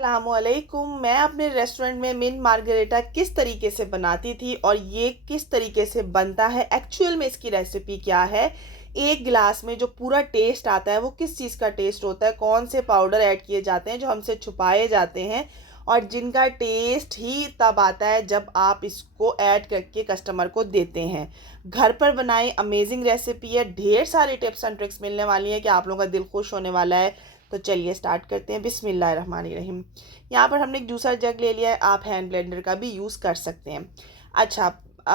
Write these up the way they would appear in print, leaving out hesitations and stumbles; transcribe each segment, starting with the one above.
अस्सलाम वालेकुम। मैं अपने रेस्टोरेंट में मिंट मार्गरेटा किस तरीके से बनाती थी और ये किस तरीके से बनता है, एक्चुअल में इसकी रेसिपी क्या है, एक गिलास में जो पूरा टेस्ट आता है वो किस चीज़ का टेस्ट होता है, कौन से पाउडर ऐड किए जाते हैं जो हमसे छुपाए जाते हैं और जिनका टेस्ट ही तब आता है जब आप इसको ऐड करके कस्टमर को देते हैं। घर पर बनाएं, अमेजिंग रेसिपी है, ढेर सारी टिप्स एंड ट्रिक्स मिलने वाली हैं कि आप लोगों का दिल खुश होने वाला है। तो चलिए स्टार्ट करते हैं। बिस्मिल्लाहिर्रहमानिर्रहीम। यहाँ पर हमने एक जूसर जग ले लिया है, आप हैंड ब्लेंडर का भी यूज़ कर सकते हैं। अच्छा,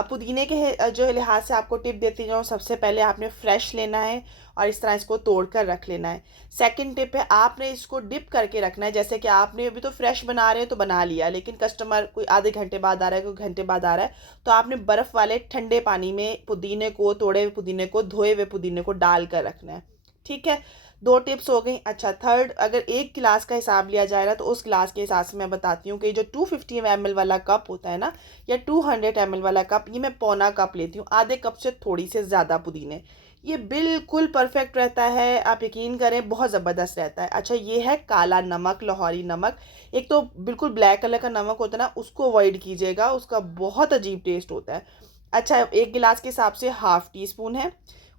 पुदीने के जो लिहाज से आपको टिप देती जाऊँ, सबसे पहले आपने फ्रेश लेना है और इस तरह इसको तोड़ कर रख लेना है। सेकंड टिप है, आपने इसको डिप करके रखना है। जैसे कि आपने अभी तो फ्रेश बना रहे हैं तो बना लिया, लेकिन कस्टमर कोई आधे घंटे बाद आ रहा है, कोई घंटे बाद आ रहा है, तो आपने बर्फ़ वाले ठंडे पानी में पुदीने को, तोड़े हुए पुदीने को, धोए हुए पुदीने को डाल कर रखना है। ठीक है, दो टिप्स हो गई। अच्छा, थर्ड, अगर एक गिलास का हिसाब लिया जाए ना तो उस गिलास के हिसाब से मैं बताती हूँ कि जो 250 ml वाला कप होता है ना, या 200 ml वाला कप, ये मैं पौना कप लेती हूँ, आधे कप से थोड़ी से ज़्यादा पुदीने। ये बिल्कुल परफेक्ट रहता है, आप यकीन करें, बहुत ज़बरदस्त रहता है। अच्छा, ये है काला नमक, लाहौरी नमक। एक तो बिल्कुल ब्लैक कलर का नमक होता है ना, उसको अवॉइड कीजिएगा, उसका बहुत अजीब टेस्ट होता है। अच्छा, एक गिलास के हिसाब से हाफ़ टी स्पून है।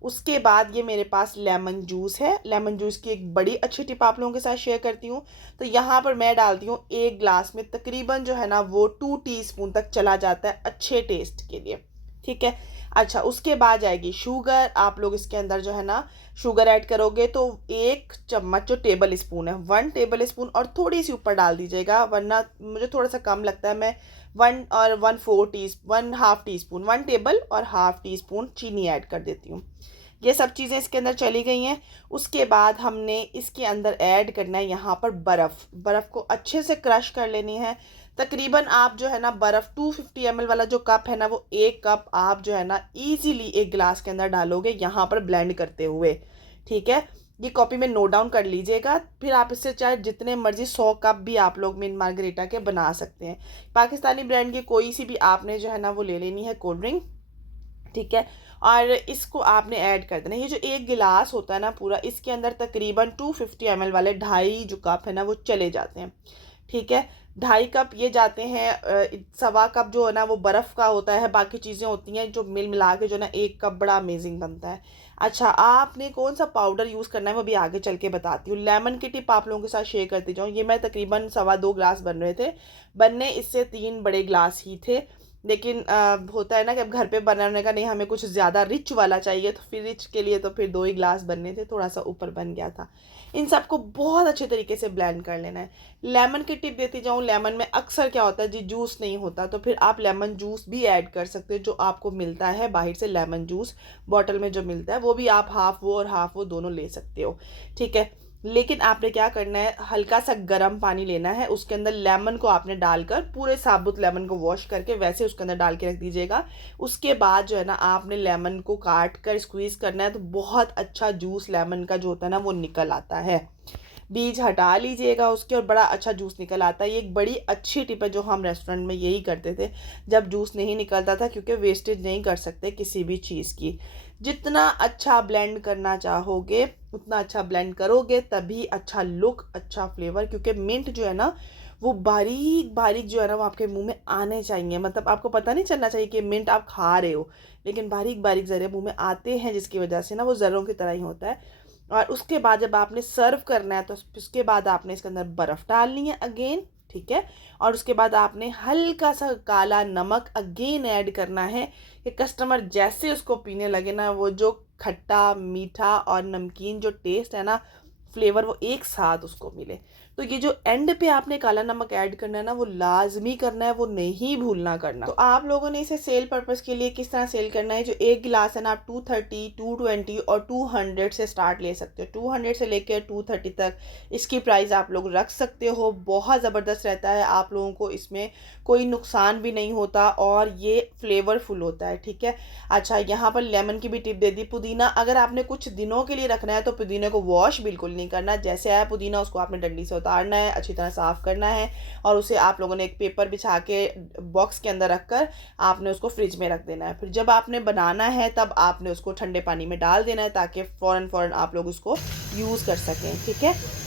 उसके बाद ये मेरे पास लेमन जूस है। लेमन जूस की एक बड़ी अच्छी टिप आप लोगों के साथ शेयर करती हूँ। तो यहाँ पर मैं डालती हूँ एक गिलास में तकरीबन जो है ना वो 2 टीस्पून तक चला जाता है अच्छे टेस्ट के लिए। ठीक है। अच्छा, उसके बाद जाएगी शुगर। आप लोग इसके अंदर जो है ना शुगर ऐड करोगे तो एक चम्मच जो टेबल स्पून है, 1 टेबल स्पून, और थोड़ी सी ऊपर डाल दीजिएगा वरना मुझे थोड़ा सा कम लगता है। मैं 1 और 1/4 टी स्पून, 1 टेबल और हाफ़ टी स्पून चीनी ऐड कर देती हूँ। ये सब चीज़ें इसके अंदर चली गई हैं। उसके बाद हमने इसके अंदर ऐड करना है यहाँ पर बर्फ़ को अच्छे से क्रश कर लेनी है। तकरीबन आप जो है ना बर्फ़ 250 ml वाला जो कप है ना, वो एक कप आप जो है ना ईज़िली एक गिलास के अंदर डालोगे यहाँ पर ब्लेंड करते हुए। ठीक है, ये कॉपी में नोट डाउन कर लीजिएगा। फिर आप इससे चाहे जितने मर्जी 100 कप भी आप लोग मिंट मार्गरेटा के बना सकते हैं। पाकिस्तानी ब्रांड की कोई सी भी आपने जो है ना वो ले लेनी है कोल्ड ड्रिंक। ठीक है, और इसको आपने ऐड कर देना। ये जो एक गिलास होता है ना पूरा, इसके अंदर तकरीबन 250 ml वाले 2.5 जो कप है ना वो चले जाते हैं। ठीक है, 2.5 कप ये जाते हैं। 1.25 कप जो है ना वो बर्फ़ का होता है, बाकी चीज़ें होती हैं जो मिल मिला के जो ना एक कप बड़ा अमेजिंग बनता है। अच्छा, आपने कौन सा पाउडर यूज़ करना है वो भी आगे चल के बताती हूँ। लेमन की टिप आप लोगों के साथ शेयर करती जाऊँ। ये मैं तकरीबन 2.25 गिलास बन रहे थे, बनने इससे 3 बड़े गिलास ही थे, लेकिन होता है ना कि अब घर पे बनाने का नहीं, हमें कुछ ज़्यादा रिच वाला चाहिए, तो फिर रिच के लिए तो फिर 2 ही गिलास बनने थे, थोड़ा सा ऊपर बन गया था। इन सबको बहुत अच्छे तरीके से ब्लेंड कर लेना है। लेमन की टिप देती जाऊँ, लेमन में अक्सर क्या होता है जी, जूस नहीं होता, तो फिर आप लेमन जूस भी ऐड कर सकते हो, जो आपको मिलता है बाहर से। लेमन जूस बॉटल में जो मिलता है वो भी आप हाफ़ वो और हाफ़ वो दोनों ले सकते हो। ठीक है, लेकिन आपने क्या करना है, हल्का सा गर्म पानी लेना है, उसके अंदर लेमन को आपने डालकर, पूरे साबुत लेमन को वॉश करके वैसे उसके अंदर डाल के रख दीजिएगा। उसके बाद जो है ना आपने लेमन को काट कर स्क्वीज़ करना है, तो बहुत अच्छा जूस लेमन का जो होता है ना वो निकल आता है। बीज हटा लीजिएगा उसके और बड़ा अच्छा जूस निकल आता है। ये एक बड़ी अच्छी टिप है जो हम रेस्टोरेंट में यही करते थे जब जूस नहीं निकलता था, क्योंकि वेस्टेज नहीं कर सकते किसी भी चीज़ की। जितना अच्छा ब्लेंड करना चाहोगे उतना अच्छा ब्लेंड करोगे, तभी अच्छा लुक, अच्छा फ्लेवर, क्योंकि मिंट जो है ना वो बारीक बारीक जो है ना वो आपके मुंह में आने चाहिए। मतलब आपको पता नहीं चलना चाहिए कि मिंट आप खा रहे हो, लेकिन बारीक बारीक ज़रे मुंह में आते हैं, जिसकी वजह से ना वो ज़रों की तरह ही होता है। और उसके बाद जब आपने सर्व करना है तो उसके बाद आपने इसके अंदर बर्फ़ डालनी है अगेन। ठीक है, और उसके बाद आपने हल्का सा काला नमक अगेन ऐड करना है कि कस्टमर जैसे उसको पीने लगे ना, वो जो खट्टा मीठा और नमकीन जो टेस्ट है ना, फ्लेवर, वो एक साथ उसको मिले। तो ये जो एंड पे आपने काला नमक ऐड करना है ना, वो लाजमी करना है, वो नहीं भूलना करना। तो आप लोगों ने इसे सेल पर्पस के लिए किस तरह सेल करना है, जो एक गिलास है ना, आप 230, 220 और 200 से स्टार्ट ले सकते हो। 200 से लेकर 230 तक इसकी प्राइस आप लोग रख सकते हो। बहुत ज़बरदस्त रहता है, आप लोगों को इसमें कोई नुकसान भी नहीं होता और ये फ्लेवरफुल होता है। ठीक है, अच्छा, यहाँ पर लेमन की भी टिप दे दी। पुदीना अगर आपने कुछ दिनों के लिए रखना है तो पुदीने को वॉश बिल्कुल नहीं करना। जैसे आया पुदीना उसको आपने डंडी से उतारना है, अच्छी तरह साफ़ करना है, और उसे आप लोगों ने एक पेपर बिछा के बॉक्स के अंदर रख कर आपने उसको फ्रिज में रख देना है। फिर जब आपने बनाना है तब आपने उसको ठंडे पानी में डाल देना है, ताकि फ़ौरन फ़ौरन आप लोग उसको यूज़ कर सकें। ठीक है,